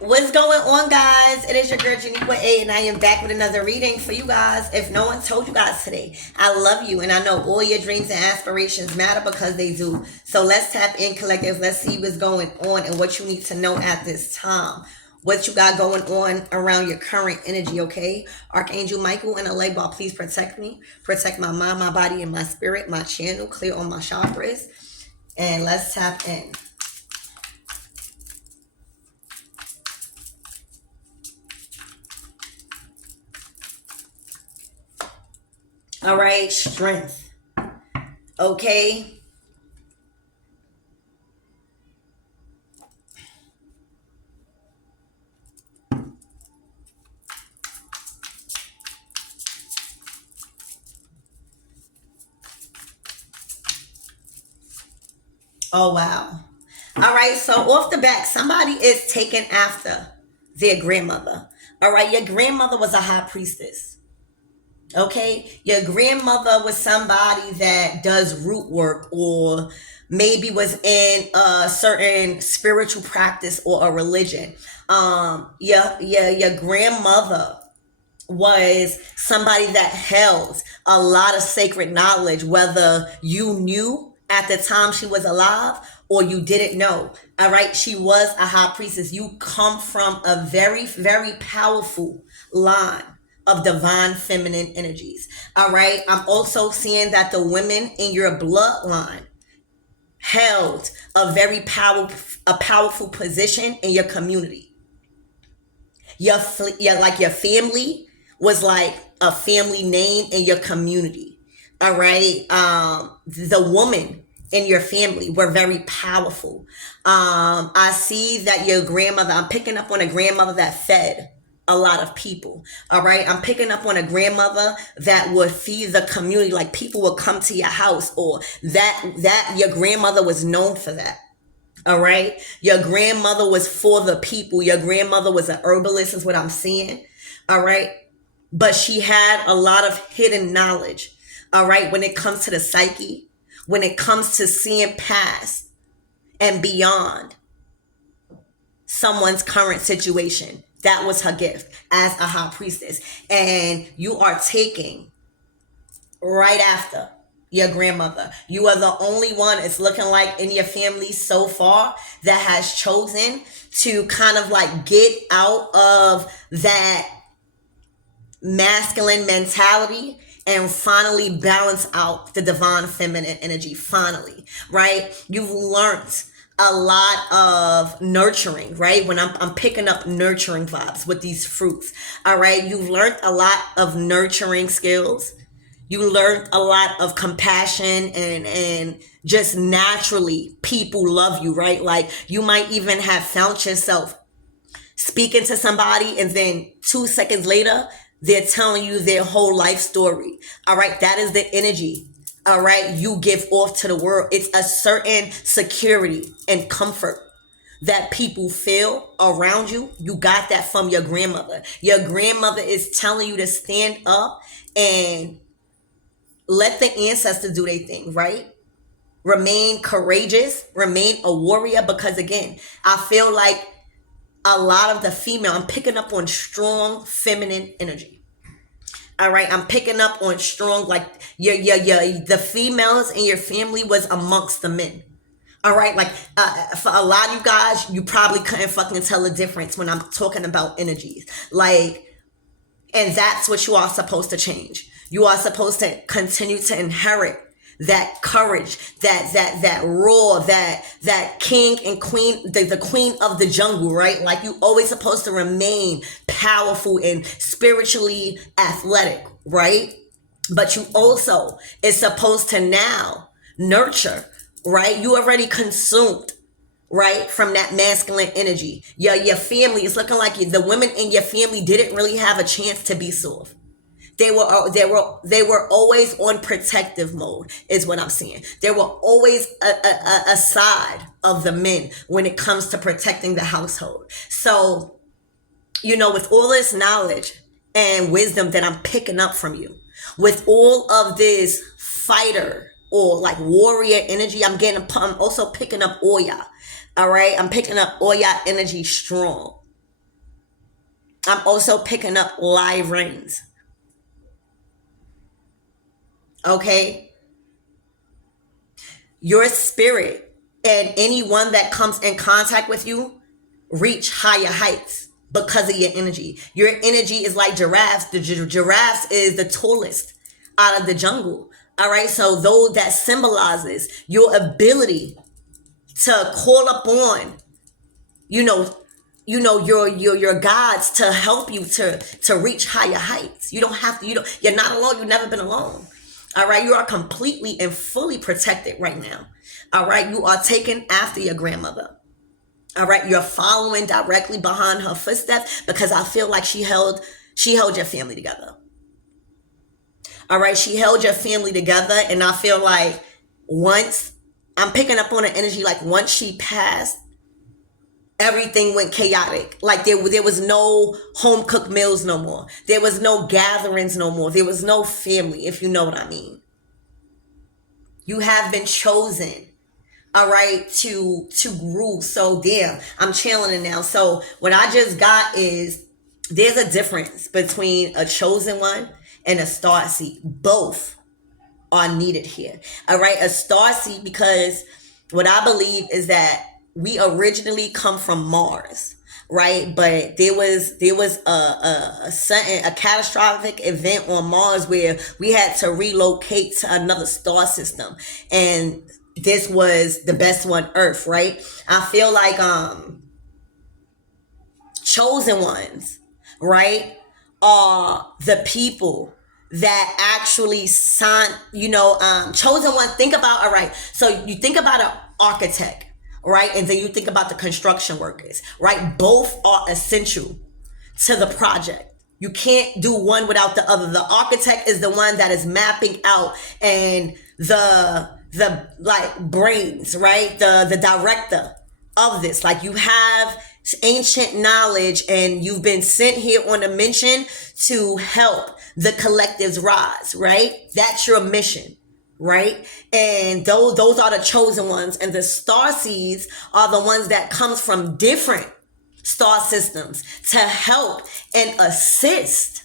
What's going on, guys? It is your girl Janiqua A, and I am back with another reading for you guys. If no one told you guys today, I love you, and I know all your dreams and aspirations matter because they do. So let's tap in, collectives. Let's see what's going on and what you need to know at this time. What you got going on around your current energy, okay? Archangel Michael and a light ball, please protect me. Protect my mind, my body, and my spirit, my channel. Clear all my chakras. And let's tap in. All right, strength. Okay. Oh, wow. All right, so off the back, somebody is taken after their grandmother. All right, your grandmother was a high priestess. Okay, your grandmother was somebody that does root work or maybe was in a certain spiritual practice or a religion. Your grandmother was somebody that held a lot of sacred knowledge, whether you knew at the time she was alive or you didn't know. All right, she was a high priestess. You come from a very, very powerful line of divine feminine energies. All right, I'm also seeing that the women in your bloodline held a very powerful position in your community. Your family was like a family name in your community. All right, the woman in your family were very powerful. I see that your grandmother, I'm picking up on a grandmother that fed a lot of people. All right, I'm picking up on a grandmother that would feed the community, like people would come to your house, or that your grandmother was known for that. All right, your grandmother was for the people. Your grandmother was an herbalist, is what I'm seeing. All right, but she had a lot of hidden knowledge. All right, when it comes to the psyche, when it comes to seeing past and beyond someone's current situation. That was her gift as a high priestess. And you are taking right after your grandmother. You are the only one, it's looking like, in your family so far that has chosen to kind of like get out of that masculine mentality and finally balance out the divine feminine energy. Finally, right? You've learned a lot of nurturing, right? When I'm picking up nurturing vibes with these fruits. All right, you've learned a lot of nurturing skills. You learned a lot of compassion and just naturally people love you, right? Like you might even have found yourself speaking to somebody and then 2 seconds later they're telling you their whole life story. All right, that is the energy. All right, you give off to the world. It's a certain security and comfort that people feel around you. You got that from your grandmother. Your grandmother is telling you to stand up and let the ancestors do their thing, right? Remain courageous, remain a warrior, because again, I feel like a lot of the female, I'm picking up on strong feminine energy. All right, I'm picking up on strong, like the females in your family was amongst the men. All right, like for a lot of you guys, you probably couldn't fucking tell the difference when I'm talking about energies. Like, and that's what you are supposed to change. You are supposed to continue to inherit that courage, that roar, that king and queen, the queen of the jungle, right? Like you always supposed to remain powerful and spiritually athletic, right? But you also is supposed to now nurture, right? You already consumed, right, from that masculine energy. Your family is looking like the women in your family didn't really have a chance to be soft. They were always on protective mode, is what I'm saying. They were always a side of the men when it comes to protecting the household. So, with all this knowledge and wisdom that I'm picking up from you, with all of this fighter or like warrior energy, I'm also picking up Oya. All right, I'm picking up Oya energy strong. I'm also picking up live rains. Okay? Your spirit and anyone that comes in contact with you reach higher heights because of your energy. Your energy is like giraffes. The giraffes is the tallest out of the jungle. All right, so though that symbolizes your ability to call upon, you know, your gods to help you to reach higher heights. You don't have to. You're not alone. You've never been alone. All right, you are completely and fully protected right now. All right, you are taken after your grandmother. All right, you're following directly behind her footsteps because I feel like she held your family together. All right, she held your family together, and I feel like once I'm picking up on the energy, like once she passed, everything went chaotic. Like there was no home cooked meals no more. There was no gatherings no more. There was no family, if you know what I mean. You have been chosen, all right, to rule. So damn, I'm channeling it now. So what I just got is there's a difference between a chosen one and a star seed. Both are needed here. All right, a star seed, because what I believe is that we originally come from Mars, right? But there was a sudden, a catastrophic event on Mars where we had to relocate to another star system, and this was the best one, Earth, right? I feel like chosen ones, right, are the people that actually sign, chosen one. Think about, all right, so you think about an architect, right, and then you think about the construction workers, right? Both are essential to the project. You can't do one without the other. The architect is the one that is mapping out, and the like brains, right, the director of this. Like, you have ancient knowledge, and you've been sent here on a mission to help the collectives rise, right? That's your mission, right? And those are the chosen ones, and the star seeds are the ones that comes from different star systems to help and assist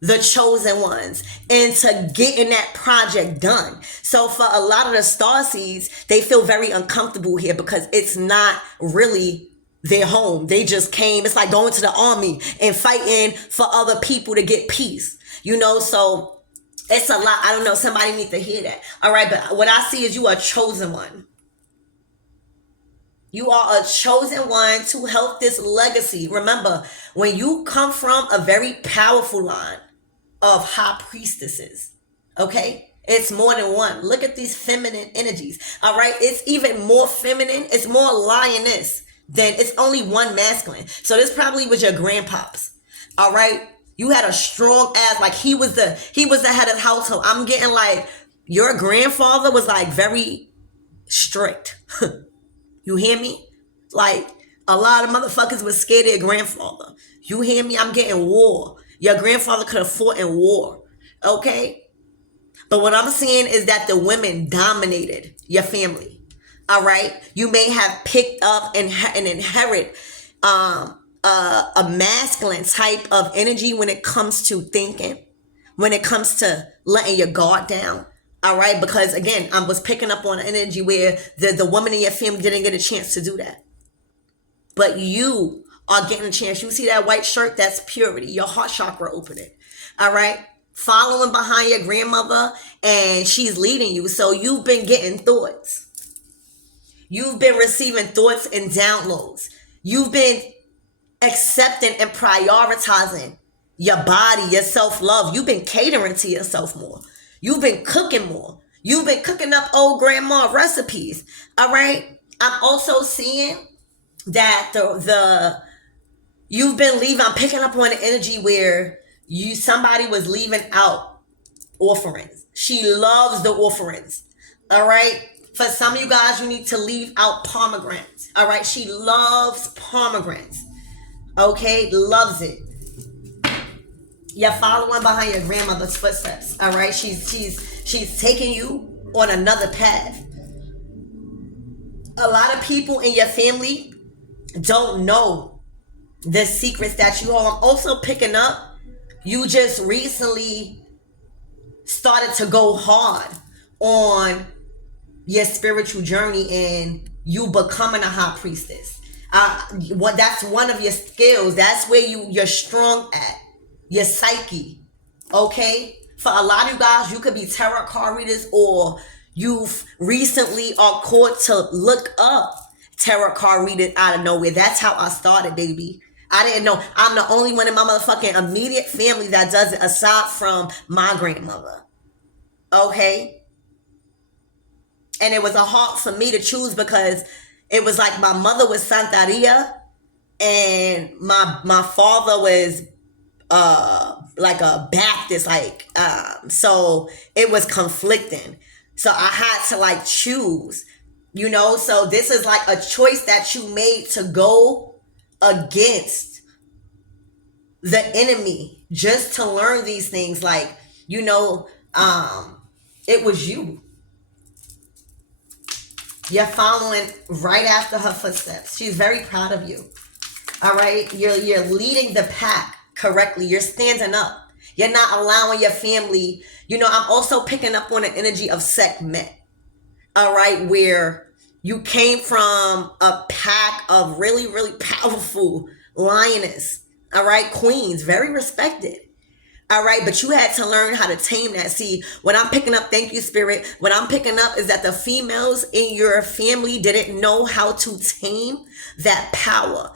the chosen ones into getting that project done. So for a lot of the star seeds, they feel very uncomfortable here because it's not really their home. They just came. It's like going to the army and fighting for other people to get peace, so it's a lot. I don't know. Somebody needs to hear that. All right. But what I see is you are a chosen one. You are a chosen one to help this legacy. Remember, when you come from a very powerful line of high priestesses, okay? It's more than one. Look at these feminine energies, all right? It's even more feminine. It's more lioness than it's only one masculine. So this probably was your grandpops, all right? You had a strong ass, like he was the head of the household. I'm getting like your grandfather was like very strict. You hear me? Like, a lot of motherfuckers was scared of their grandfather. You hear me? I'm getting war. Your grandfather could have fought in war. Okay? But what I'm seeing is that the women dominated your family. All right? You may have picked up and inherit a masculine type of energy when it comes to thinking, when it comes to letting your guard down. All right, because again, I was picking up on energy where the woman in your family didn't get a chance to do that. But you are getting a chance. You see that white shirt? That's purity. Your heart chakra opening. All right, following behind your grandmother, and she's leading you. So you've been getting thoughts. You've been receiving thoughts and downloads. You've been accepting and prioritizing your body, your self-love. You've been catering to yourself more. You've been cooking more. You've been cooking up old grandma recipes. All right. I'm also seeing that you've been leaving. I'm picking up on the energy where somebody was leaving out offerings. She loves the offerings. All right. For some of you guys, you need to leave out pomegranates. All right. She loves pomegranates. Okay. Loves it. You're following behind your grandmother's footsteps. All right. She's taking you on another path. A lot of people in your family don't know the secrets that you hold. I'm also picking up, you just recently started to go hard on your spiritual journey and you becoming a high priestess. What That's one of your skills. That's where you're strong at. Your psyche. Okay? For a lot of you guys, you could be tarot card readers, or you've recently are caught to look up tarot card readers out of nowhere. That's how I started, baby. I didn't know. I'm the only one in my motherfucking immediate family that does it, aside from my grandmother. Okay? And it was a hard for me to choose because it was like my mother was Santeria and my father was like a Baptist, so it was conflicting. So I had to like choose, so this is like a choice that you made to go against the enemy just to learn these things. Like, it was you. You're following right after her footsteps. She's very proud of you. All right? You're leading the pack correctly. You're standing up. You're not allowing your family. I'm also picking up on the energy of Sekhmet. All right? Where you came from a pack of really, really powerful lioness. All right? Queens. Very respected. All right, but you had to learn how to tame that. See, what I'm picking up, thank you, Spirit. What I'm picking up is that the females in your family didn't know how to tame that power.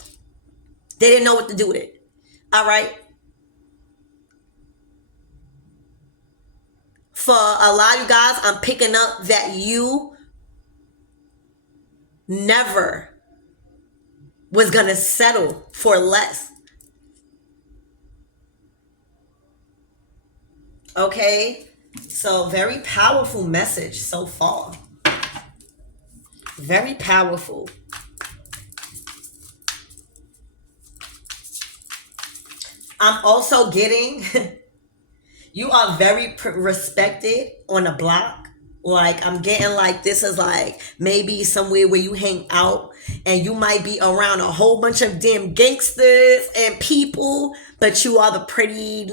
They didn't know what to do with it. All right. For a lot of you guys, I'm picking up that you never was going to settle for less. Okay, so very powerful message so far. Very powerful. I'm also getting, you are very respected on the block. Like, I'm getting like this is like maybe somewhere where you hang out and you might be around a whole bunch of damn gangsters and people, but you are the pretty,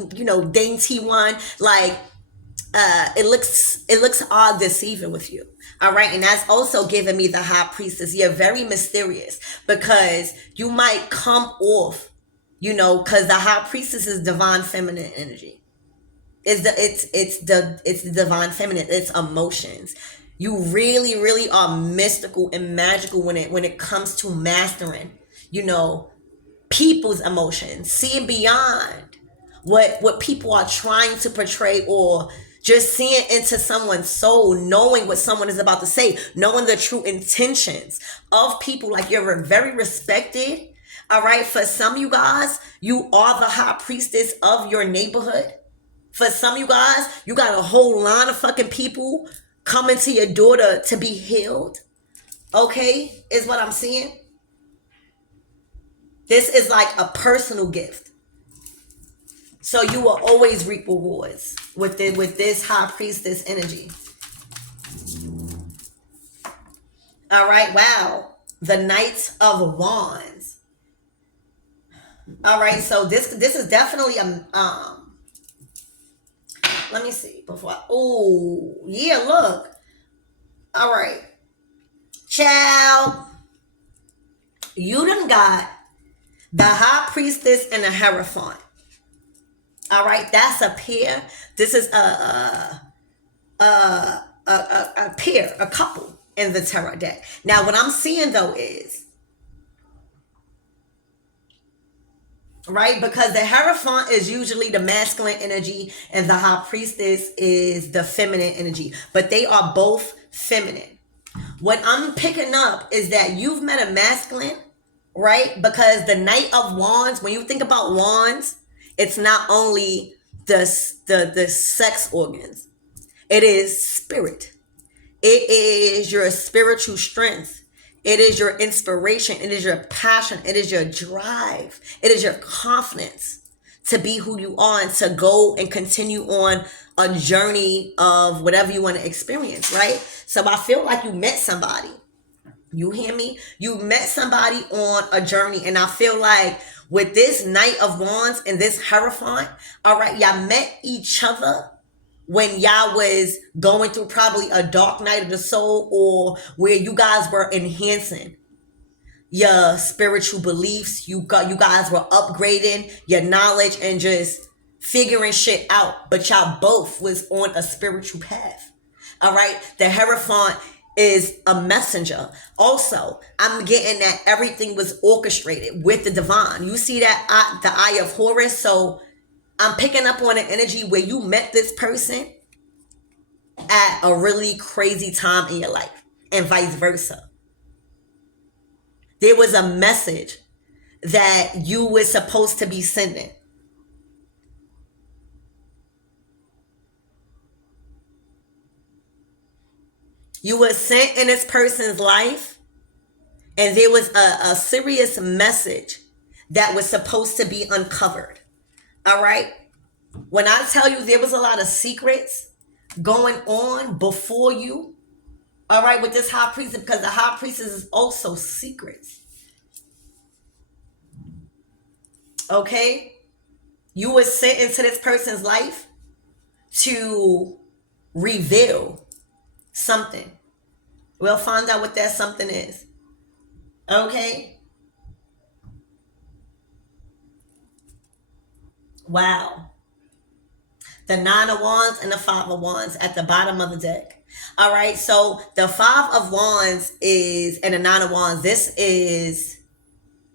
dainty one. Like, it looks odd deceiving with you. All right. And that's also giving me the high priestess. You're very mysterious because you might come off, because the high priestess is divine feminine energy. It's the divine feminine. It's emotions. You really, really are mystical and magical when it comes to mastering, people's emotions, seeing beyond what people are trying to portray, or just seeing into someone's soul, knowing what someone is about to say, knowing the true intentions of people. Like, you're very respected. All right. For some of you guys, you are the high priestess of your neighborhood. For some of you guys, you got a whole line of fucking people coming to your door to be healed. Okay, is what I'm seeing. This is like a personal gift. So you will always reap rewards with this high priestess energy. All right, wow. The Knight of Wands. All right, so this is definitely let me see before. Oh, yeah, look. All right. Child, you done got the high priestess and the hierophant. All right, that's a pair. This is a pair, a couple in the tarot deck. Now, what I'm seeing though is, right, because the hierophant is usually the masculine energy and the high priestess is the feminine energy, but they are both feminine. What I'm picking up is that you've met a masculine, right? Because the Knight of Wands, when you think about wands, it's not only the sex organs, it is spirit. It is your spiritual strength. It is your inspiration. It is your passion. It is your drive. It is your confidence to be who you are and to go and continue on a journey of whatever you want to experience, right? So I feel like you met somebody. You hear me? You met somebody on a journey, and I feel like with this Knight of Wands and this Hierophant, all right, y'all met each other when y'all was going through probably a dark night of the soul, or where you guys were enhancing your spiritual beliefs. You guys were upgrading your knowledge and just figuring shit out, but y'all both was on a spiritual path. All right, the Hierophant is a messenger. Also, I'm getting that everything was orchestrated with the divine. You see that the eye of Horus. So I'm picking up on an energy where you met this person at a really crazy time in your life, and vice versa. There was a message that you were supposed to be sending. You were sent in this person's life, and there was a serious message that was supposed to be uncovered. All right? When I tell you there was a lot of secrets going on before you, all right, with this high priestess, because the high priestess is also secrets. Okay? You were sent into this person's life to reveal something. We'll find out what that something is. Okay? Wow. The Nine of Wands and the Five of Wands at the bottom of the deck. All right, so the Five of Wands is, and the Nine of Wands, this is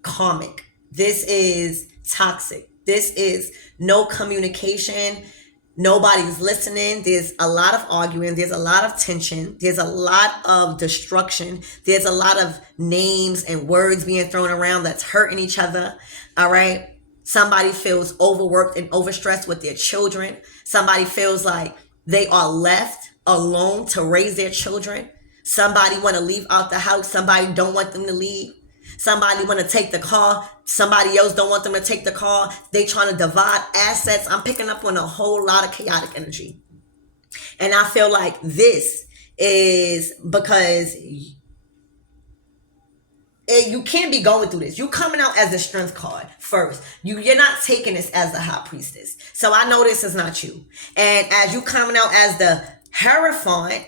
karmic. This is toxic. This is no communication. Nobody's listening. There's a lot of arguing. There's a lot of tension. There's a lot of destruction. There's a lot of names and words being thrown around that's hurting each other. All right. Somebody feels overworked and overstressed with their children. Somebody feels like they are left alone to raise their children. Somebody want to leave out the house. Somebody don't want them to leave. Somebody want to take the car. Somebody else don't want them to take the car. They trying to divide assets. I'm picking up on a whole lot of chaotic energy. And I feel like this is because you can't be going through this. You coming out as a strength card first. You're not taking this as the high priestess. So I know this is not you. And as you coming out as the Hierophant,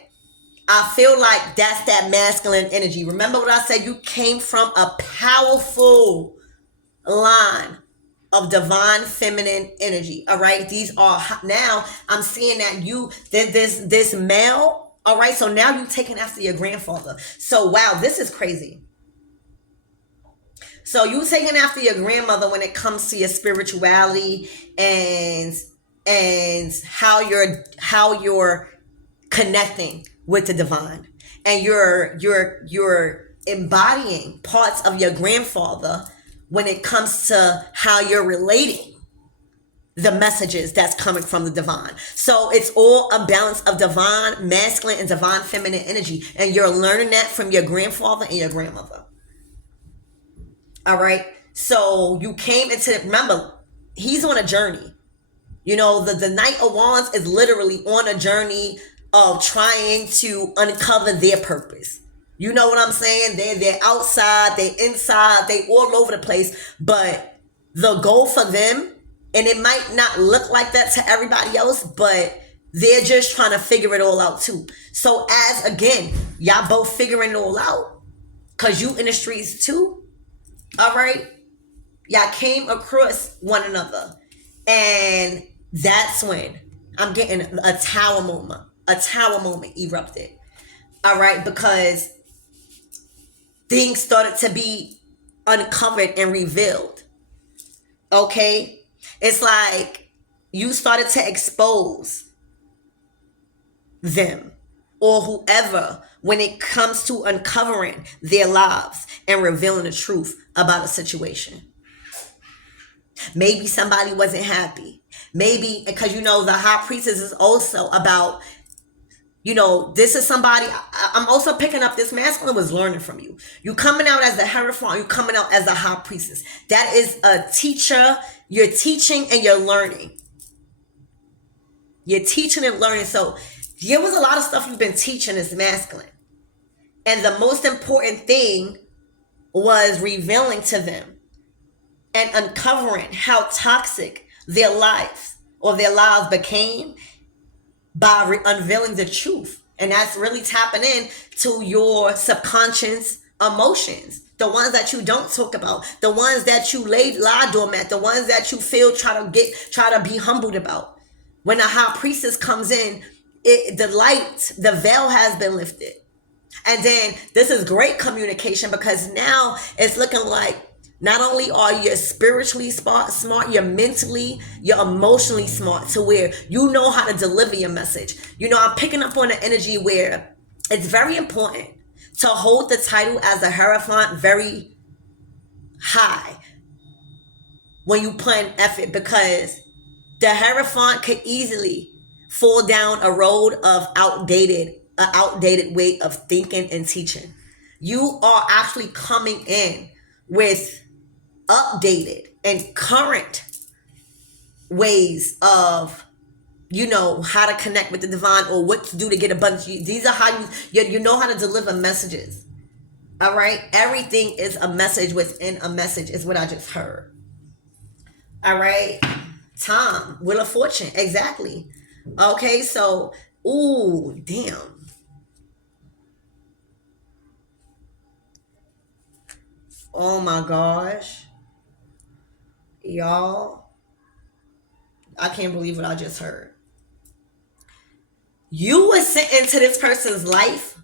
I feel like that's that masculine energy. Remember what I said? You came from a powerful line of divine feminine energy. All right. These are, now I'm seeing that this male. All right. So now you're taking after your grandfather. So wow, this is crazy. So you taking after your grandmother when it comes to your spirituality and how you're connecting with the divine, and you're embodying parts of your grandfather when it comes to how you're relating the messages that's coming from the divine. So it's all a balance of divine masculine and divine feminine energy, and you're learning that from your grandfather and your grandmother. All right. So you came into, remember, he's on a journey. You know, the Knight of Wands is literally on a journey of trying to uncover their purpose. You know what I'm saying? They're outside, they inside, they all over the place. But the goal for them, and it might not look like that to everybody else, but they're just trying to figure it all out too. So as, again, y'all both figuring it all out, because you in the streets too. All right, y'all came across one another, and that's when I'm getting a tower moment. A tower moment erupted. All right, because things started to be uncovered and revealed. Okay, it's like you started to expose them or whoever when it comes to uncovering their lives and revealing the truth about a situation. Maybe somebody wasn't happy. Maybe because, you know, the high priestess is also about, you know, this is somebody, I'm also picking up this masculine was learning from you. You coming out as the Hierophant, you coming out as the high priestess. That is a teacher. You're teaching and you're learning. You're teaching and learning. So there was a lot of stuff you've been teaching as masculine. And the most important thing was revealing to them and uncovering how toxic their lives became by unveiling the truth. And that's really tapping in to your subconscious emotions, the ones that you don't talk about, the ones that you lie dormant, the ones that you feel try to be humbled about. When a high priestess comes in, the veil has been lifted. And then this is great communication, because now it's looking like not only are you spiritually smart, you're mentally, you're emotionally smart, to where you know how to deliver your message. I'm picking up on the energy where it's very important to hold the title as a Hierophant very high when you put in effort, because the Hierophant could easily fall down a road of outdated way of thinking and teaching. You are actually coming in with updated and current ways of how to connect with the divine, or what to do to get abundance. These are how you know how to deliver messages. All right, everything is a message within a message, is what I just heard. All right, Tom, Wheel of Fortune, exactly. Okay, so ooh, damn. Oh my gosh, y'all, I can't believe what I just heard. You were sent into this person's life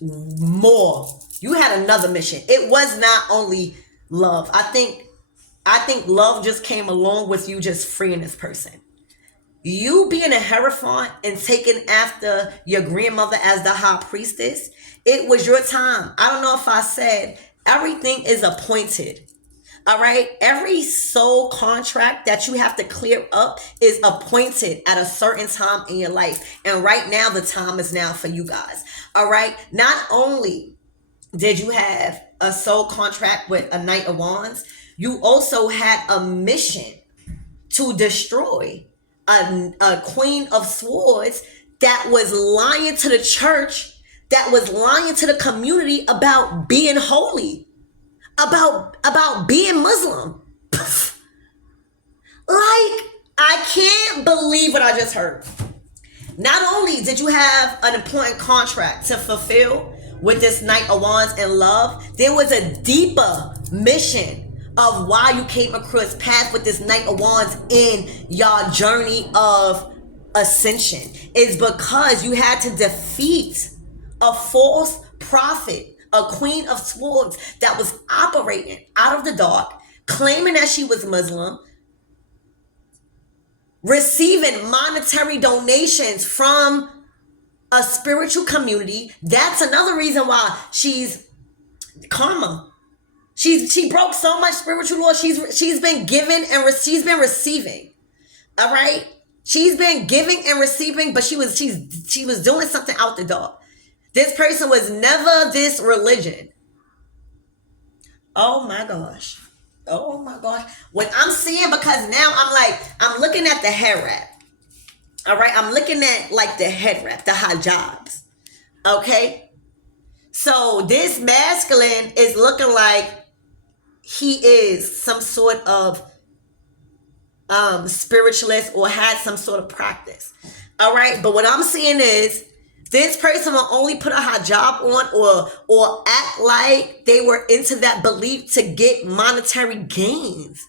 more. You had another mission. It was not only love. I think love just came along with you just freeing this person. You being a Hierophant and taking after your grandmother as the high priestess, it was your time. I don't know if I said everything is appointed. All right. Every soul contract that you have to clear up is appointed at a certain time in your life. And right now, the time is now for you guys. All right. Not only did you have a soul contract with a Knight of Wands, you also had a mission to destroy a Queen of Swords that was lying to the church, that was lying to the community about being holy, about being Muslim. Like, I can't believe what I just heard. Not only did you have an important contract to fulfill with this Knight of Wands and love, there was a deeper mission of why you came across path with this Knight of Wands in your journey of ascension. Is because you had to defeat a false prophet, a Queen of Swords that was operating out of the dark, claiming that she was Muslim, receiving monetary donations from a spiritual community. That's another reason why she's karma. She broke so much spiritual law. She's been giving and she's been receiving. All right, she's been giving and receiving, but she was doing something out the door. This person was never this religion. Oh my gosh. Oh my gosh. What I'm seeing, because now I'm looking at the head wrap. All right, I'm looking at like the head wrap, the hijabs. Okay, so this masculine is looking like he is some sort of spiritualist or had some sort of practice. All right, but what I'm seeing is this person will only put a hijab on or act like they were into that belief to get monetary gains,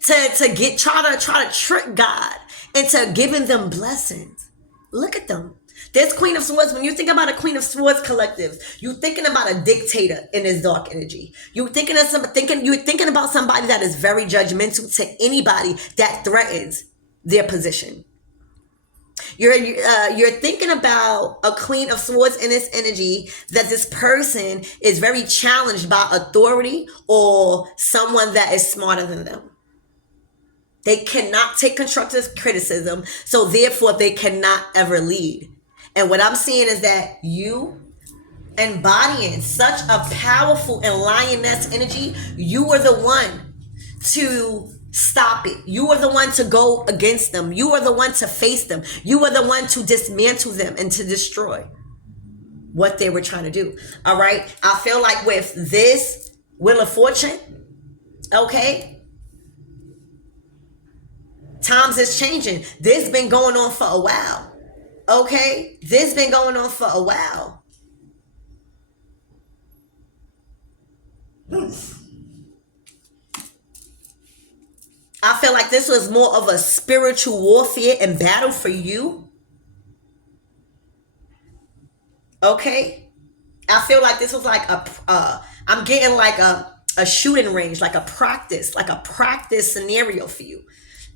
to try to trick God into giving them blessings. Look at them. This Queen of Swords, when you think about a Queen of Swords collective, you're thinking about a dictator in his dark energy. You're thinking about somebody that is very judgmental to anybody that threatens their position. You're thinking about a Queen of Swords in this energy, that this person is very challenged by authority or someone that is smarter than them. They cannot take constructive criticism, so therefore they cannot ever lead. And what I'm seeing is that you embodying such a powerful and lioness energy, you are the one to stop it. You are the one to go against them. You are the one to face them. You are the one to dismantle them and to destroy what they were trying to do. All right. I feel like with this Wheel of Fortune. Okay. Times is changing. This been going on for a while. Okay. This been going on for a while. I feel like this was more of a spiritual warfare and battle for you. Okay. I feel like this was like I'm getting like a shooting range, like a practice scenario for you.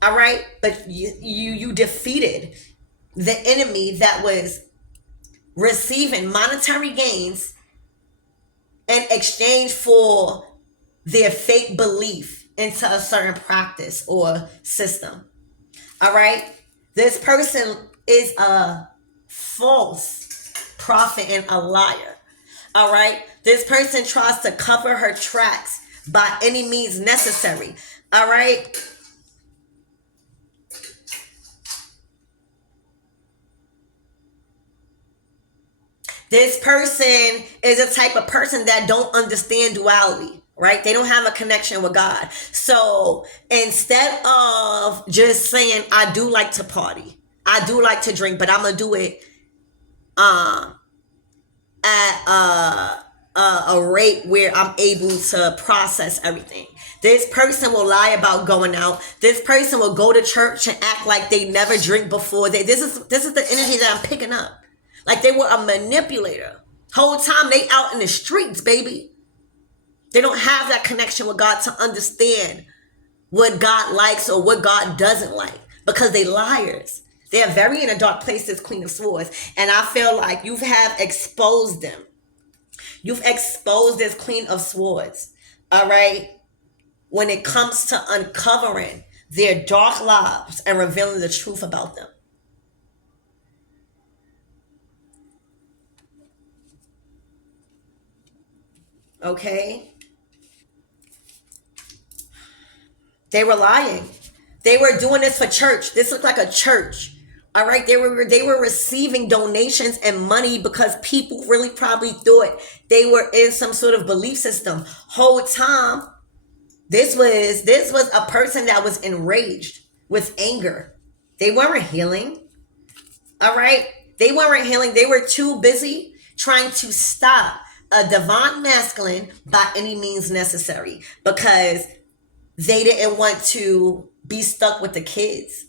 All right. But you defeated the enemy that was receiving monetary gains in exchange for their fake belief into a certain practice or system. All right. This person is a false prophet and a liar. All right. This person tries to cover her tracks by any means necessary. All right. This person is a type of person that don't understand duality, right? They don't have a connection with God. So instead of just saying, I do like to party, I do like to drink, but I'm going to do it at a rate where I'm able to process everything. This person will lie about going out. This person will go to church and act like they never drink before. This is the energy that I'm picking up. Like they were a manipulator. Whole time they out in the streets, baby. They don't have that connection with God to understand what God likes or what God doesn't like because they liars. They're very in a dark place, this Queen of Swords. And I feel like you have exposed them. You've exposed this Queen of Swords. All right. When it comes to uncovering their dark lives and revealing the truth about them. Okay. They were lying. They were doing this for church. This looked like a church. All right. They were receiving donations and money because people really probably thought they were in some sort of belief system. Whole time, this was a person that was enraged with anger. They weren't healing. All right. They weren't healing. They were too busy trying to stop a divine masculine by any means necessary because they didn't want to be stuck with the kids.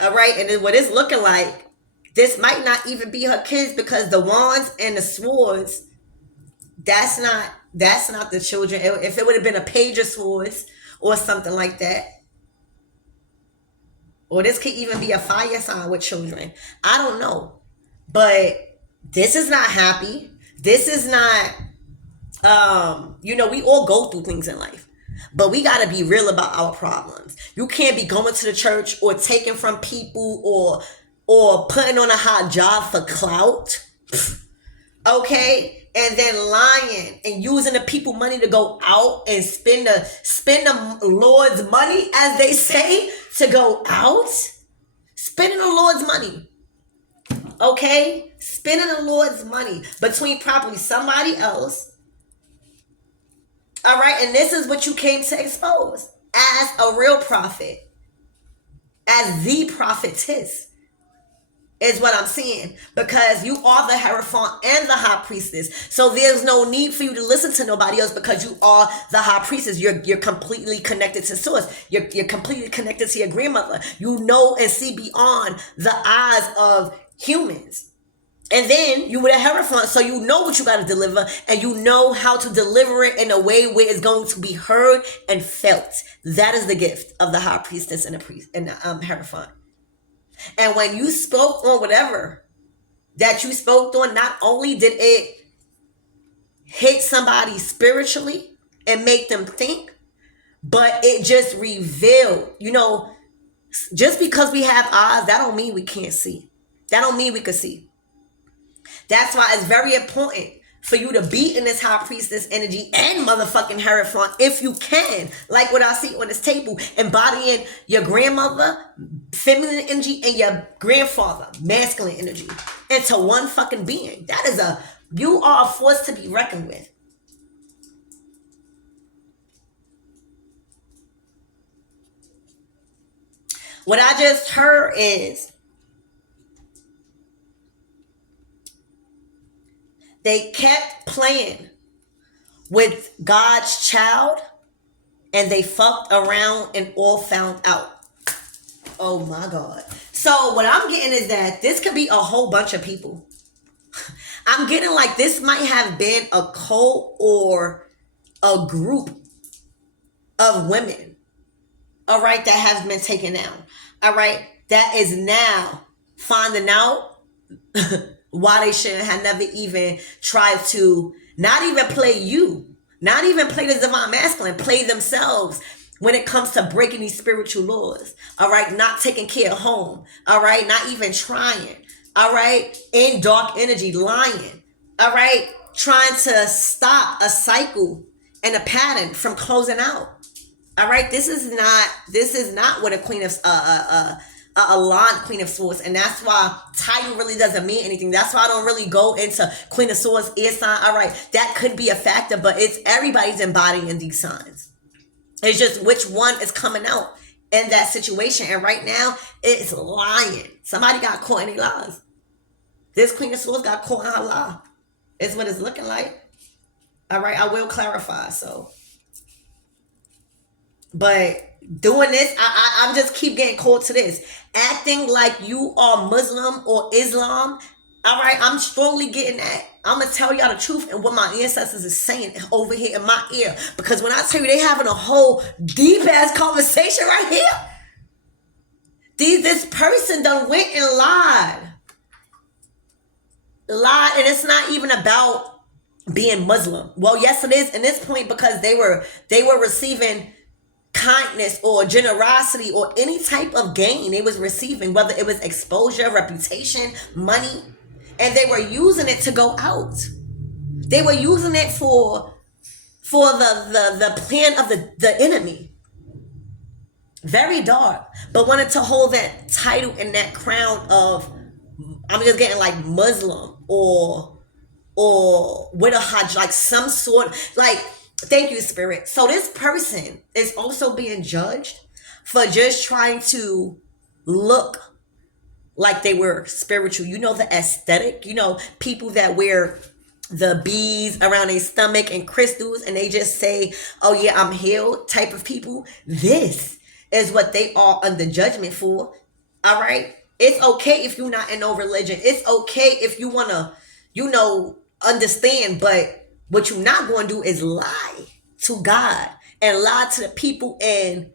All right. And then what it's looking like, this might not even be her kids because the wands and the swords, that's not the children. If it would have been a page of swords or something like that, or this could even be a fire sign with children. I don't know. But this is not happy. This is not, we all go through things in life. But we got to be real about our problems. You can't be going to the church or taking from people or putting on a hot job for clout. Okay? And then lying and using the people money to go out and spend the Lord's money, as they say, to go out. Spending the Lord's money. Okay? Spending the Lord's money between probably somebody else. All right? And this is what you came to expose as a real prophet. As the prophetess. Is what I'm saying. Because you are the Hierophant and the High Priestess. So there's no need for you to listen to nobody else because you are the High Priestess. You're completely connected to Source. You're completely connected to your grandmother. You know and see beyond the eyes of humans. And then you were a Hierophant, so you know what you got to deliver, and you know how to deliver it in a way where it's going to be heard and felt. That is the gift of the High Priestess and the priest and the Hierophant. And when you spoke on whatever that you spoke on, not only did it hit somebody spiritually and make them think, but it just revealed, just because we have eyes, that don't mean we can't see. That don't mean we could see. That's why it's very important for you to be in this High Priestess energy and motherfucking Hierophant if you can. Like what I see on this table, embodying your grandmother, feminine energy, and your grandfather, masculine energy, into one fucking being. You are a force to be reckoned with. What I just heard is they kept playing with God's child and they fucked around and all found out. Oh my God. So what I'm getting is that this could be a whole bunch of people. I'm getting like this might have been a cult or a group of women, all right, that has been taken down, all right, that is now finding out why they shouldn't have never even tried to not even play you, not even play the divine masculine, play themselves when it comes to breaking these spiritual laws, all right, not taking care of home, all right, not even trying, all right, in dark energy, lying, all right, trying to stop a cycle and a pattern from closing out. All right, this is not what a queen of a lawn queen of swords, and that's why title really doesn't mean anything. That's why I don't really go into queen of swords, air sign. All right, that could be a factor, but it's everybody's embodying these signs. It's just which one is coming out in that situation, and right now it's lying. Somebody got caught in their lies. This queen of swords got caught in her lie. It's what it's looking like. All right, I will clarify. So. But doing this, I'm just keep getting called to this. Acting like you are Muslim or Islam. All right, I'm strongly getting that. I'm going to tell y'all the truth and what my ancestors is saying over here in my ear. Because when I tell you they having a whole deep-ass conversation right here, this person done went and lied. Lied, and it's not even about being Muslim. Well, yes, it is in this point because they were receiving kindness or generosity or any type of gain they was receiving, whether it was exposure, reputation, money, and they were using it to go out. They were using it for the plan of the enemy. Very dark, but wanted to hold that title and that crown of, I'm just getting like Muslim or with a hajj, like some sort, like, thank you, Spirit. So this person is also being judged for just trying to look like they were spiritual. You know, the aesthetic, you know, people that wear the beads around their stomach and crystals and they just say, oh yeah, I'm healed type of people. This is what they are under judgment for. All right. It's okay if you're not in no religion. It's okay if you want to, understand, but what you're not going to do is lie to God and lie to the people and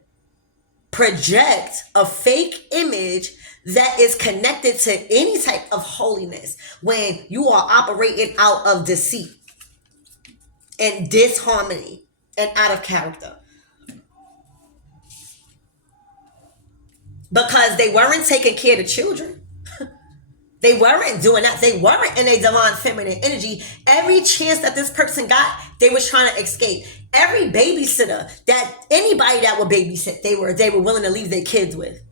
project a fake image that is connected to any type of holiness when you are operating out of deceit and disharmony and out of character. Because they weren't taking care of the children. They weren't doing that. They weren't in a divine feminine energy. Every chance that this person got, they was trying to escape. Every babysitter that anybody that would babysit, they were willing to leave their kids with,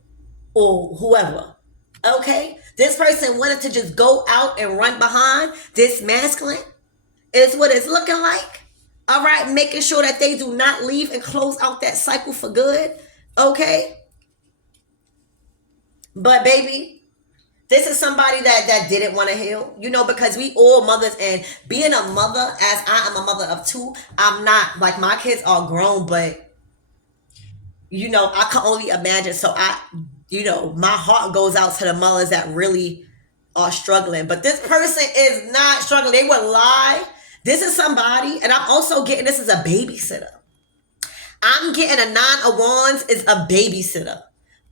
or whoever. Okay, this person wanted to just go out and run behind this masculine. Is what it's looking like. All right, making sure that they do not leave and close out that cycle for good. Okay, but baby, this is somebody that didn't want to heal, because we all mothers, and being a mother, as I am a mother of two, I'm not, like, my kids are grown, but, I can only imagine. So my heart goes out to the mothers that really are struggling. But this person is not struggling. They would lie. This is somebody, and I'm also getting this as a babysitter. I'm getting a 9 of Wands is a babysitter.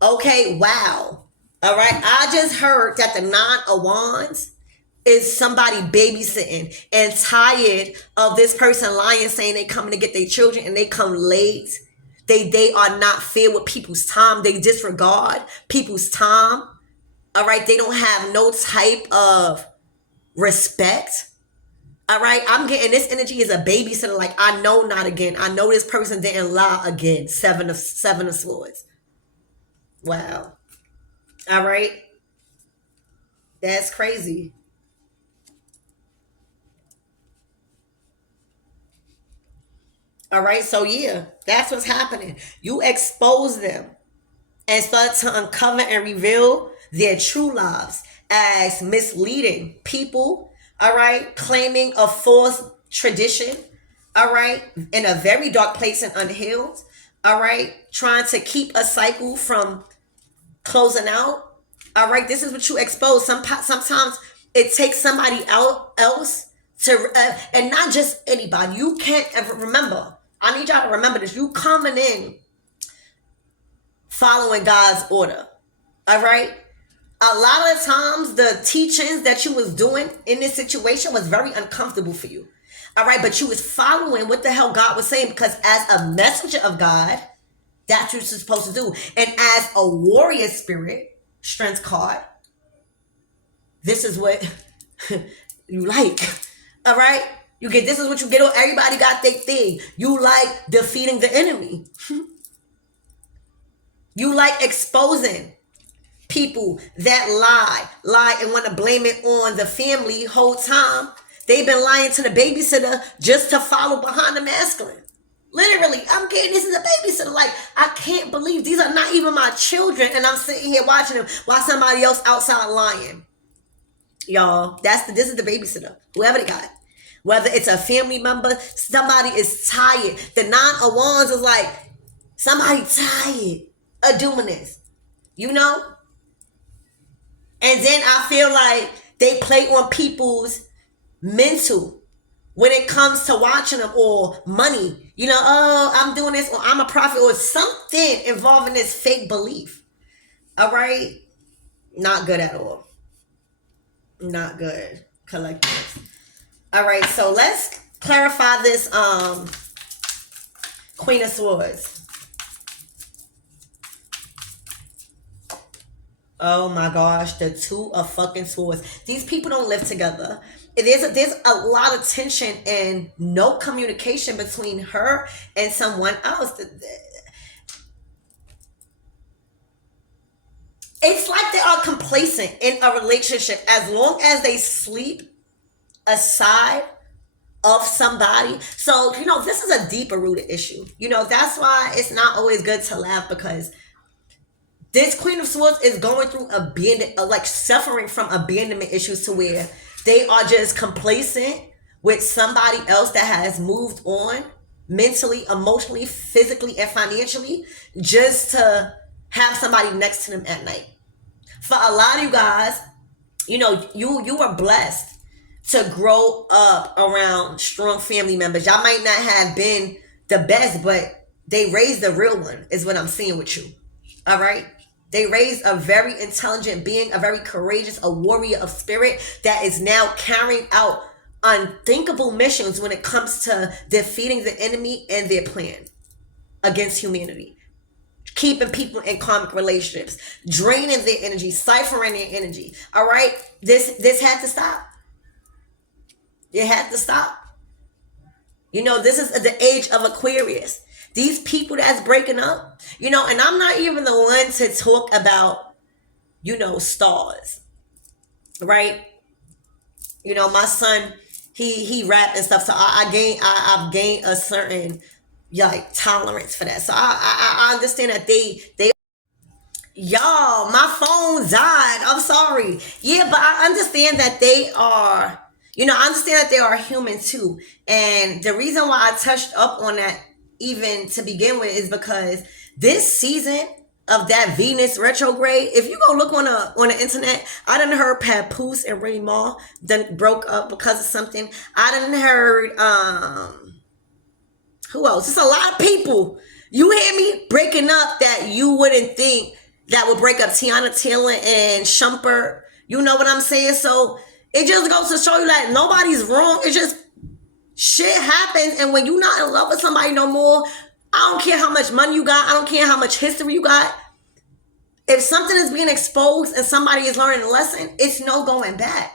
Okay, wow. All right, I just heard that the 9 of Wands is somebody babysitting and tired of this person lying, saying they coming to get their children and they come late. They are not fair with people's time. They disregard people's time. All right, they don't have no type of respect. All right, I'm getting this energy is a babysitter. Like, I know not again. I know this person didn't lie again. Seven of Swords. Wow. All right. That's crazy. All right. So yeah, that's what's happening. You expose them. and started to uncover and reveal their true lives as misleading people, all right, claiming a false tradition, all right, in a very dark place and unhealed, all right, trying to keep a cycle from closing out, all right. This is what you expose. Sometimes it takes somebody else to, and not just anybody. You can't ever remember. I need y'all to remember this. You coming in following God's order, all right. A lot of times the teachings that you was doing in this situation was very uncomfortable for you, all right, but you was following what the hell God was saying, because as a messenger of God, that's what you're supposed to do. And as a warrior spirit, strength card, this is what you like, all right. You get, this is what you get on. Everybody got their thing. You like defeating the enemy. You like exposing people that lie and want to blame it on the family whole time. They've been lying to the babysitter just to follow behind the masculine. Literally, I'm getting, this is a babysitter. Like, I can't believe these are not even my children, and I'm sitting here watching them while somebody else outside lying. Y'all, this is the babysitter, whoever they got. Whether it's a family member, somebody is tired. The 9 of Wands is like, somebody tired of doing this, you know? And then I feel like they play on people's mental when it comes to watching them, or money. You know, oh, I'm doing this, or I'm a prophet, or something involving this fake belief. All right? Not good at all. Not good. Collective. All right, so let's clarify this Queen of Swords. Oh my gosh, the 2 of fucking Swords. These people don't live together. There's a lot of tension and no communication between her and someone else. It's like they are complacent in a relationship as long as they sleep aside of somebody. So, you know, this is a deeper rooted issue. You know, that's why it's not always good to laugh, because this Queen of Swords is going through like suffering from abandonment issues, to where they are just complacent with somebody else that has moved on mentally, emotionally, physically, and financially, just to have somebody next to them at night. For a lot of you guys, you know, you are blessed to grow up around strong family members. Y'all might not have been the best, but they raised the real one, is what I'm seeing with you. All right? They raised a very intelligent being, a very courageous, a warrior of spirit that is now carrying out unthinkable missions when it comes to defeating the enemy and their plan against humanity. Keeping people in karmic relationships, draining their energy, ciphering their energy. All right? This had to stop. It had to stop. You know, this is the age of Aquarius. These people that's breaking up, you know, and I'm not even the one to talk about, you know, stars, right? You know, my son, he rap and stuff, so I've gained a certain like tolerance for that. So I understand that they y'all, my phone died. I'm sorry. Yeah, but I understand that they are, you know, I understand that they are human too. And the reason why I touched up on that even to begin with is because this season of that Venus retrograde, if you go look on the internet, I done heard Papoose and Ray Ma done broke up because of something. I done heard who else? Just a lot of people. You hear me? Breaking up that you wouldn't think that would break up. Tiana Taylor and Shumpert. You know what I'm saying? So it just goes to show you that nobody's wrong. It's just shit happens. And when you're not in love with somebody no more, I don't care how much money you got. I don't care how much history you got. If something is being exposed and somebody is learning a lesson, it's no going back.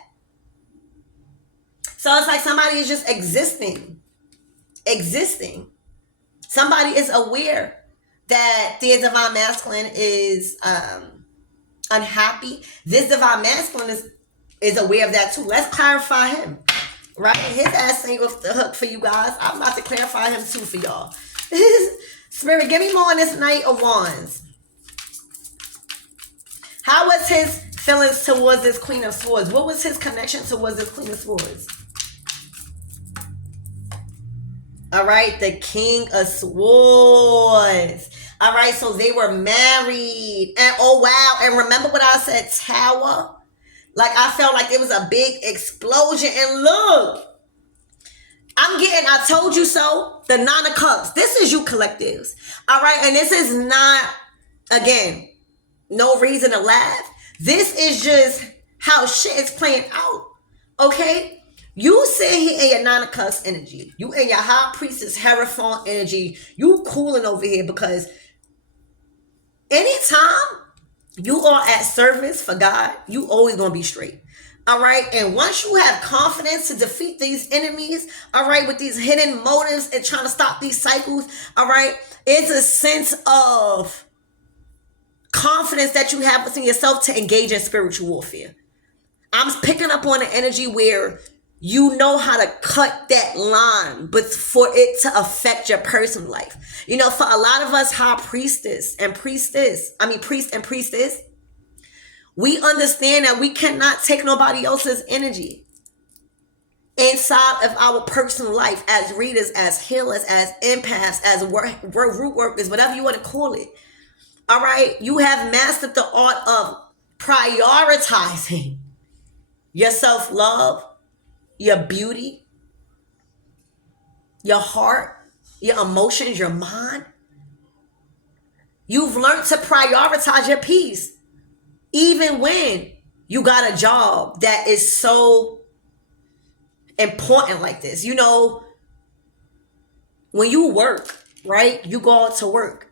So it's like somebody is just existing. Somebody is aware that their divine masculine is unhappy. This divine masculine is aware of that too. Let's clarify him, right? His ass ain't off the hook for you guys. I'm about to clarify him too for y'all. Spirit, give me more on this Knight of Wands. How was his feelings towards this Queen of Swords? What was his connection towards this Queen of Swords? All right, the King of Swords. All right, so they were married. And oh, wow. And remember what I said, Tower? Like, I felt like it was a big explosion. And look, I'm getting, I told you so, the Nine of Cups. This is you collectives. All right, and this is not, again, no reason to laugh. This is just how shit is playing out. Okay? You sit here in your Nine of Cups energy. You in your High Priestess Hierophant energy. You cooling over here because anytime you are at service for God, you always gonna be straight. All right. And once you have confidence to defeat these enemies, all right, with these hidden motives and trying to stop these cycles, all right, it's a sense of confidence that you have within yourself to engage in spiritual warfare. I'm picking up on the energy where you know how to cut that line, but for it to affect your personal life. You know, for a lot of us high priest and priestess, we understand that we cannot take nobody else's energy inside of our personal life as readers, as healers, as empaths, as root workers, whatever you want to call it. All right, you have mastered the art of prioritizing your self-love, your beauty, your heart, your emotions, your mind. You've learned to prioritize your peace, even when you got a job that is so important like this. You know, when you work, right? You go out to work.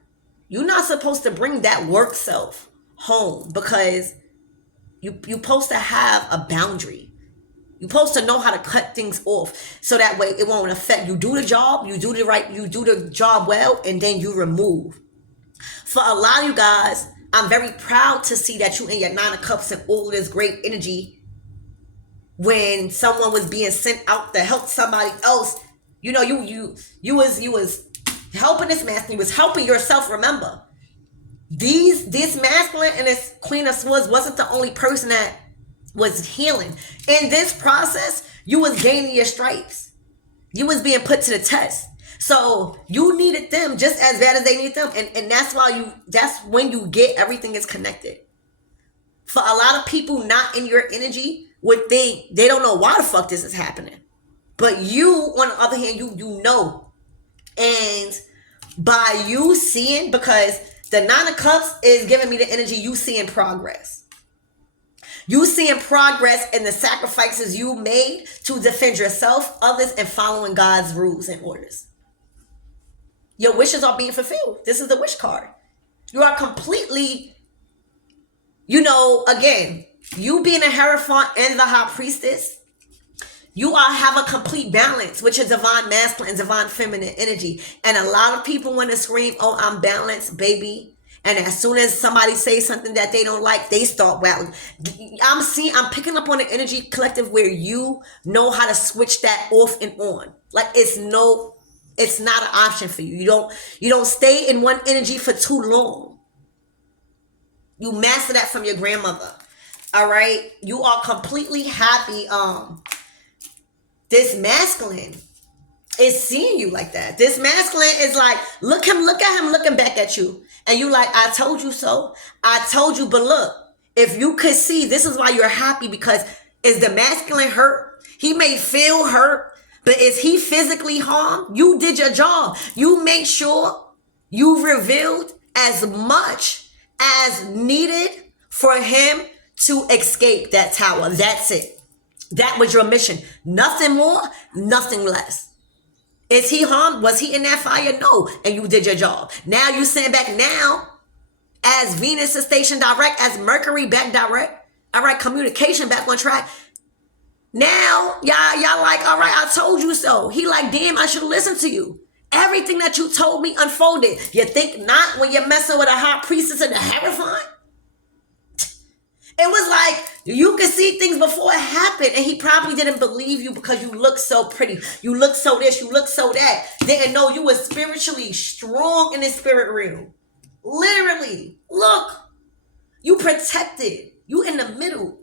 You're not supposed to bring that work self home because you're supposed to have a boundary. You're supposed to know how to cut things off so that way it won't affect you. Do the job, you do the job well, and then you remove. For a lot of you guys, I'm very proud to see that you in your Nine of Cups and all this great energy. When someone was being sent out to help somebody else, you know, you was helping this masculine, you was helping yourself. Remember, this masculine and this Queen of Swords wasn't the only person that was healing. In this process, you was gaining your stripes. You was being put to the test. So you needed them just as bad as they need them. And that's why that's when you get everything is connected. For a lot of people not in your energy would think they don't know why the fuck this is happening. But you, on the other hand, you know. And by you seeing, because the Nine of Cups is giving me the energy, you seeing progress. You seeing progress in the sacrifices you made to defend yourself, others, and following God's rules and orders. Your wishes are being fulfilled. This is the wish card. You are completely, you know, again, you being a Hierophant and the High Priestess, you all have a complete balance with your divine masculine and divine feminine energy. And a lot of people want to scream, oh, I'm balanced, baby. And as soon as somebody says something that they don't like, they start wailing. I'm picking up on the energy collective where you know how to switch that off and on. Like it's not an option for you. You don't stay in one energy for too long. You master that from your grandmother. All right. You are completely happy. This masculine is seeing you like that. This masculine is like, look at him looking back at you. And you like, I told you so. I told you, but look, if you could see, this is why you're happy, because is the masculine hurt? He may feel hurt, but is he physically harmed? You did your job. You made sure you revealed as much as needed for him to escape that tower. That's it. That was your mission. Nothing more, nothing less. Is he harmed? Was he in that fire? No. And you did your job. Now you send back now as Venus is stationed direct, as Mercury back direct. All right, communication back on track. Now, y'all like, all right, I told you so. He like, damn, I should listen to you. Everything that you told me unfolded. You think not when you're messing with a High Priestess and a Hierophant? It was like you could see things before it happened, and he probably didn't believe you because you look so pretty. You look so this, you look so that. Didn't know you were spiritually strong in the spirit realm. Literally, look. You protected. You in the middle.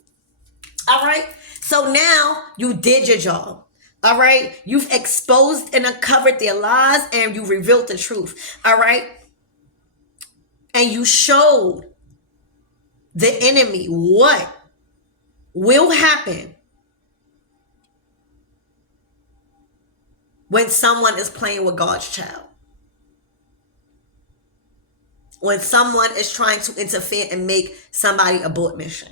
All right. So now you did your job. All right. You've exposed and uncovered their lies and you revealed the truth. All right. And you showed the enemy what will happen when someone is playing with God's child. When someone is trying to interfere and make somebody abort mission.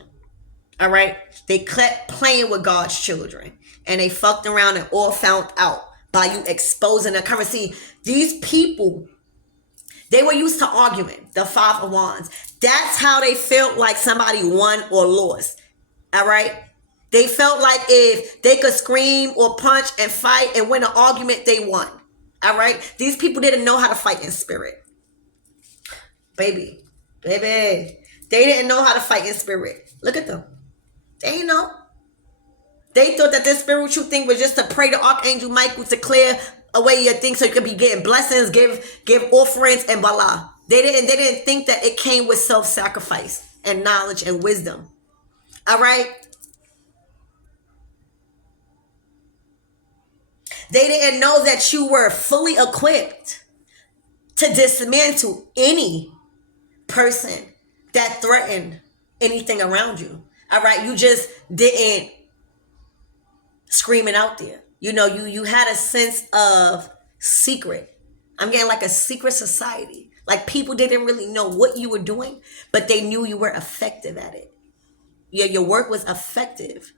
All right. They kept playing with God's children and they fucked around and all found out by you exposing the currency. These people, they were used to arguing, the Five of Wands. That's how they felt like somebody won or lost. All right. They felt like if they could scream or punch and fight and win an argument, they won. All right. These people didn't know how to fight in spirit. Baby. They didn't know how to fight in spirit. Look at them. They didn't know. They thought that this spiritual thing was just to pray to Archangel Michael to clear away your things so you could be getting blessings, give offerings, and voila. They didn't think that it came with self-sacrifice and knowledge and wisdom. All right? They didn't know that you were fully equipped to dismantle any person that threatened anything around you. All right? You just didn't scream it out there. You know, you had a sense of secret. I'm getting like a secret society. Like people didn't really know what you were doing, but they knew you were effective at it. Yeah, your work was effective.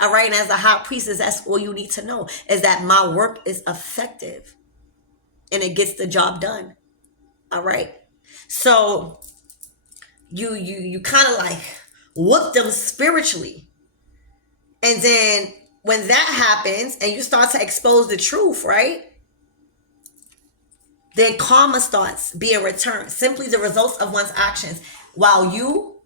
All right. And as a high priestess, that's all you need to know is that my work is effective and it gets the job done. All right. So you kind of like whoop them spiritually. And then when that happens and you start to expose the truth, right? Then karma starts being returned. Simply the results of one's actions. While you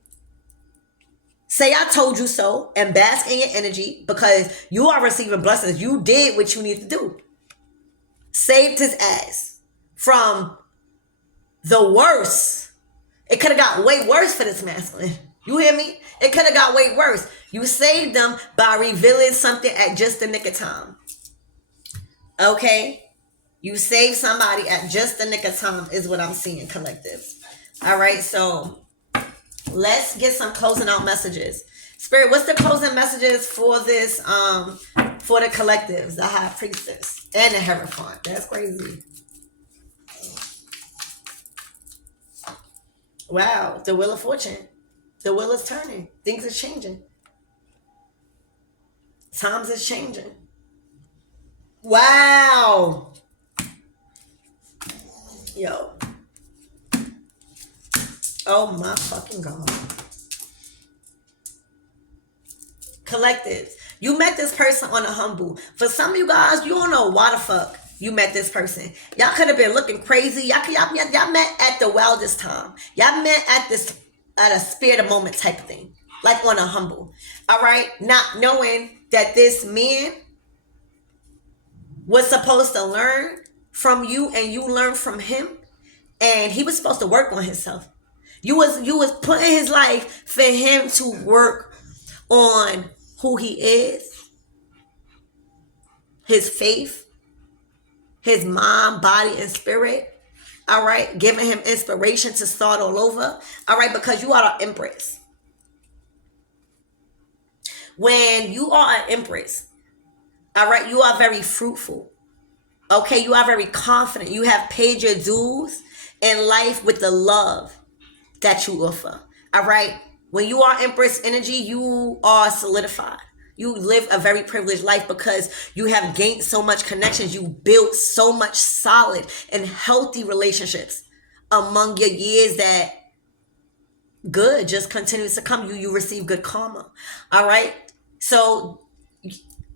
say, I told you so, and bask in your energy because you are receiving blessings. You did what you need to do. Saved his ass from the worst. It could have got way worse for this masculine. You hear me? It could have got way worse. You saved them by revealing something at just the nick of time. Okay? You saved somebody at just the nick of time is what I'm seeing, collectives. All right, so let's get some closing out messages. Spirit, what's the closing messages for this, for the collectives, the High Priestess and the Hierophant? That's crazy. Wow, the Wheel of Fortune. The wheel is turning. Things are changing. Times is changing. Wow. Yo. Oh my fucking God. Collectives. You met this person on a humble. For some of you guys, you don't know why the fuck you met this person. Y'all could have been looking crazy. Y'all met at the wildest time. Y'all met at a spare the moment type of thing. Like on a humble. All right? Not knowing that this man was supposed to learn from you and you learn from him. And he was supposed to work on himself. You was putting his life for him to work on who he is, his faith, his mind, body, and spirit. All right, giving him inspiration to start all over. All right, because you are an empress. When you are an empress, all right, you are very fruitful. Okay, you are very confident. You have paid your dues in life with the love that you offer. All right, when you are empress energy, you are solidified. You live a very privileged life because you have gained so much connections. You built so much solid and healthy relationships among your years that good just continues to come. You receive good karma. All right. So,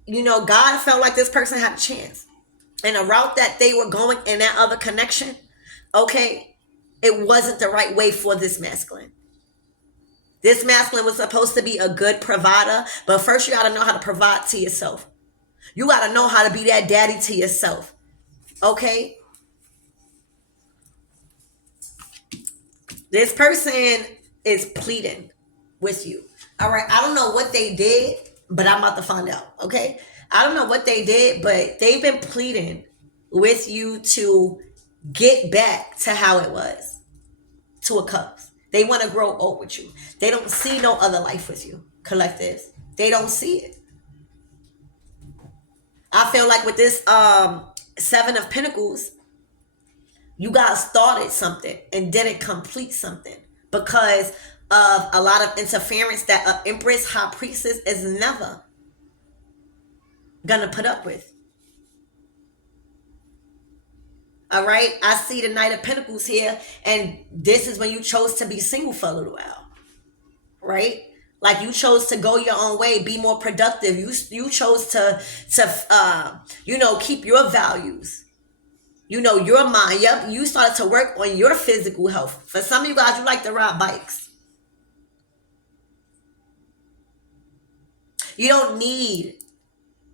you know, God felt like this person had a chance. And the route that they were going in that other connection, okay, it wasn't the right way for this masculine. This masculine was supposed to be a good provider, but first you got to know how to provide to yourself. You got to know how to be that daddy to yourself. Okay? This person is pleading with you. All right. I don't know what they did, but I'm about to find out. Okay. I don't know what they did, but they've been pleading with you to get back to how it was, to a cubs. They want to grow old with you. They don't see no other life with you, collectives. They don't see it. I feel like with this Seven of Pentacles, you guys started something and didn't complete something because of a lot of interference that an Empress High Priestess is never gonna put up with. All right, I see the Knight of Pentacles here, and this is when you chose to be single for a little while, right? Like you chose to go your own way, be more productive. You chose to keep your values. Your mind. Yep, you started to work on your physical health. For some of you guys, you like to ride bikes. You don't need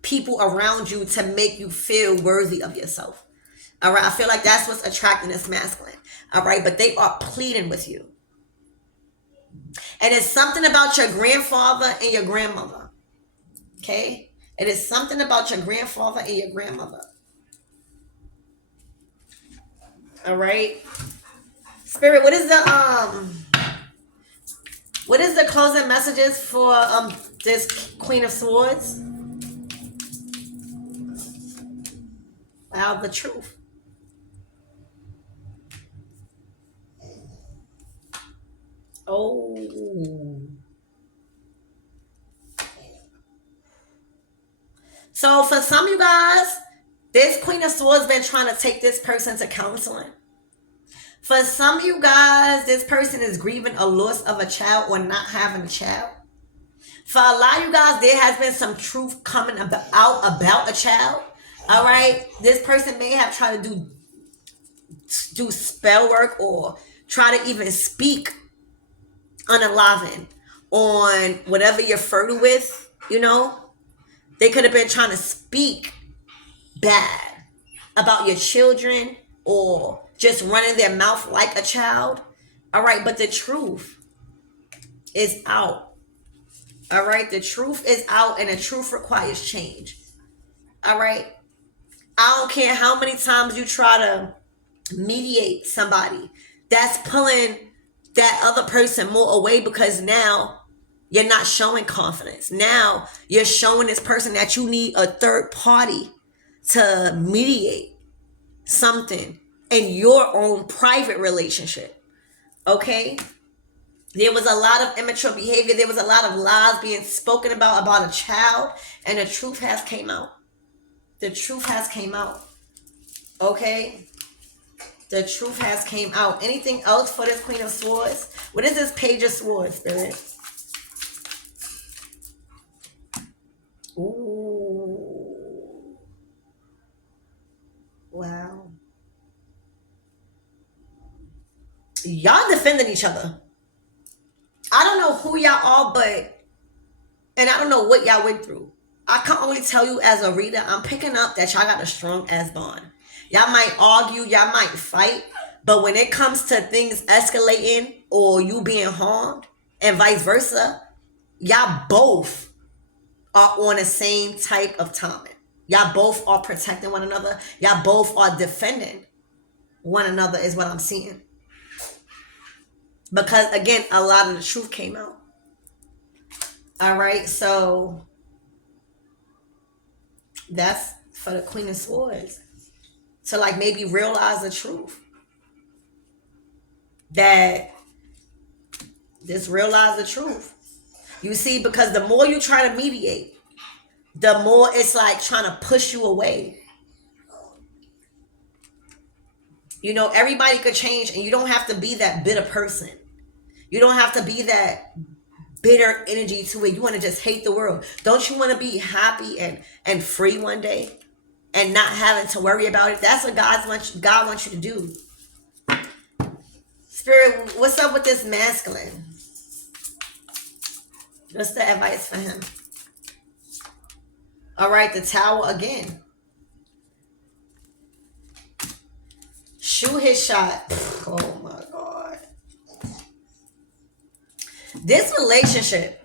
people around you to make you feel worthy of yourself. All right, I feel like that's what's attracting this masculine. All right, but they are pleading with you. And it's something about your grandfather and your grandmother. Okay? It is something about your grandfather and your grandmother. All right? Spirit, what is the closing messages for this Queen of Swords? Wow, the truth. Oh. So for some of you guys, this Queen of Swords been trying to take this person to counseling. For some of you guys, this person is grieving a loss of a child or not having a child. For a lot of you guys, there has been some truth coming out about a child. All right, this person may have tried to do spell work or try to even speak unalive on whatever you're fertile with. They could have been trying to speak bad about your children or just running their mouth like a child. All right, but the truth is out. All right, the truth is out, and the truth requires change. All right, I don't care how many times you try to mediate somebody, that's pulling that other person more away, because now you're not showing confidence. Now you're showing this person that you need a third party to mediate something in your own private relationship. Okay? There was a lot of immature behavior. There was a lot of lies being spoken about a child, and the truth has came out. The truth has came out. Okay? The truth has came out. Anything else for this Queen of Swords? What is this Page of Swords, Spirit? Ooh. Wow. Y'all defending each other. I don't know who y'all are, and I don't know what y'all went through. I can only tell you as a reader, I'm picking up that y'all got a strong ass bond. Y'all might argue, y'all might fight, but when it comes to things escalating or you being harmed and vice versa, y'all both are on the same type of timing. Y'all both are protecting one another. Y'all both are defending one another is what I'm seeing. Because again, a lot of the truth came out. All right, so that's for the Queen of Swords. To maybe realize the truth. Just realize the truth. You see, because the more you try to mediate, the more it's like trying to push you away. Everybody could change, and you don't have to be that bitter person. You don't have to be that bitter energy to it. You want to just hate the world. Don't you want to be happy and free one day and not having to worry about it? That's what God wants you to do. Spirit, what's up with this masculine? What's the advice for him? All right, the Tower again. Shoot his shot. Oh my God. This relationship,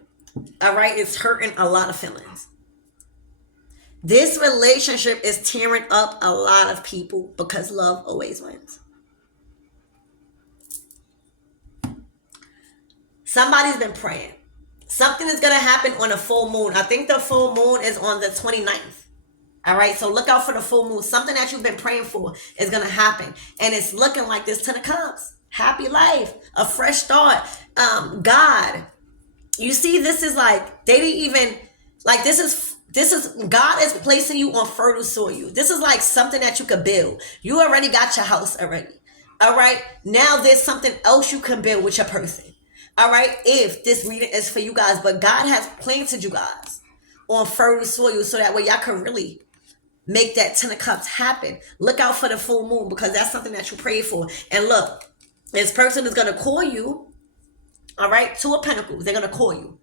all right, is hurting a lot of feelings. This relationship is tearing up a lot of people because love always wins. Somebody's been praying. Something is going to happen on a full moon. I think the full moon is on the 29th. All right, so look out for the full moon. Something that you've been praying for is going to happen. And it's looking like this Ten of Cups. Happy life, a fresh start. God, you see, this is like, they didn't even, like, this is God is placing you on fertile soil. This is like something that you could build. You already got your house already. All right, now there's something else you can build with your person. All right, if this reading is for you guys, but God has planted you guys on fertile soil so that way y'all can really make that Ten of Cups happen. Look out for the full moon because that's something that you prayed for. And look, this person is going to call you, all right, Two of Pentacles. They're going to call you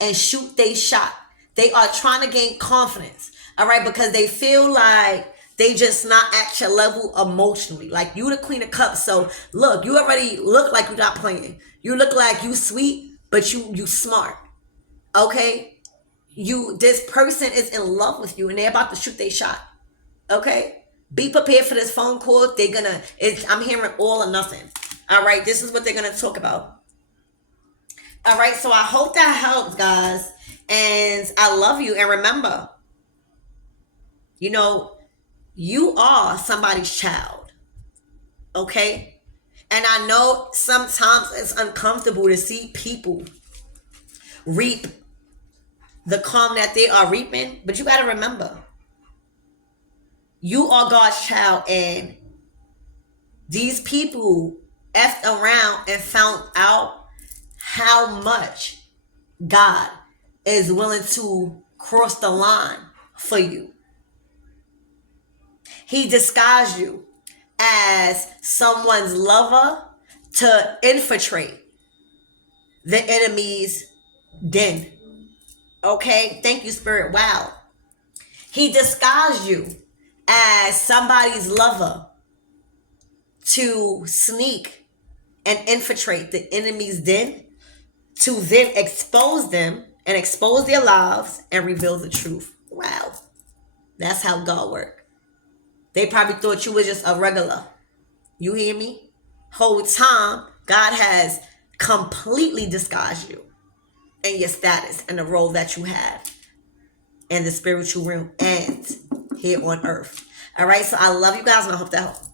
and shoot they shot. They are trying to gain confidence, all right, because they feel like they just not at your level emotionally. Like you the Queen of Cups. So look, you already look like you're not playing. You look like you sweet, but you smart. Okay? This person is in love with you and they're about to shoot their shot. Okay? Be prepared for this phone call. I'm hearing all or nothing. All right, this is what they're gonna talk about. All right, so I hope that helps, guys. And I love you. And remember, you are somebody's child. Okay? And I know sometimes it's uncomfortable to see people reap the calm that they are reaping. But you got to remember, you are God's child. And these people effed around and found out how much God is willing to cross the line for you. He disguised you as someone's lover to infiltrate the enemy's den. Okay? Thank you, Spirit. Wow. He disguised you as somebody's lover to sneak and infiltrate the enemy's den, to then expose them and expose their lives and reveal the truth. Wow. That's how God works. They probably thought you was just a regular. You hear me? Whole time, God has completely disguised you and your status and the role that you have in the spiritual realm and here on earth. All right, so I love you guys and I hope that helps.